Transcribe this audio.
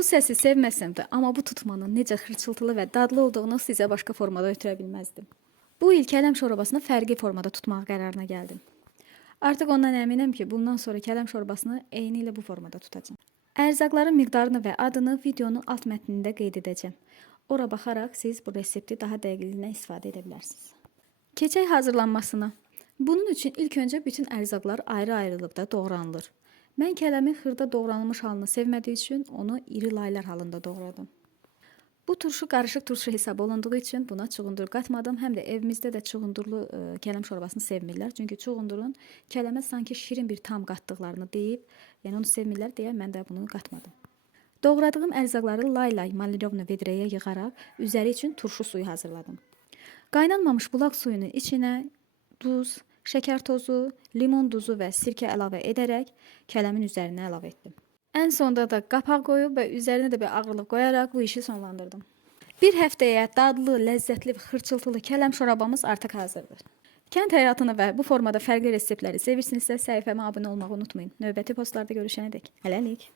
Bu səsi sevməsəm də, amma bu tutmanın necə xırçıltılı və dadlı olduğunu sizə başqa formada ötürə bilməzdim. Bu il kələm şorbasını fərqli formada tutmaq qərarına gəldim. Artıq ondan əminəm ki, bundan sonra kələm şorbasını eyni ilə bu formada tutacağam. Ərzaqların miqdarını və adını videonun alt mətnində qeyd edəcəm. Ora baxaraq siz bu resepti daha dəqiqliyinə istifadə edə bilərsiniz. Keçək hazırlanmasına. Bunun üçün ilk öncə bütün ərzaqlar ayrı-ayrılıqda doğranılır. Mən kələmin xırda doğranılmış halını sevmədiyi üçün onu iri laylar halında doğradım. Bu turşu qarışıq turşu hesab olunduğu üçün buna çuğundur qatmadım. Həm də evimizdə də çuğundurlu kələm şorbasını sevmirlər. Çünki çuğundurun kələmə sanki şirin bir tam qatdıqlarını deyib, yəni onu sevmirlər deyə mən də bunu qatmadım. Doğradığım ərzaqları lay-lay malirovna vedrəyə yığaraq üzəri üçün turşu suyu hazırladım. Qaynanmamış bulaq suyunun içinə duz, şəkər tozu, limon duzu və sirkə əlavə edərək kələmin üzərinə əlavə etdim. Ən sonda da qapaq qoyub və üzərinə də bir ağırlıq qoyaraq bu işi sonlandırdım. Bir həftəyə dadlı, ləzzətli və xırçıltılı kələm şorabamız artıq hazırdır. Kənd həyatını və bu formada fərqli reseptləri sevirsinizsə səhifəmə abunə olmağı unutmayın. Növbəti postlarda görüşənədək. Hələlik.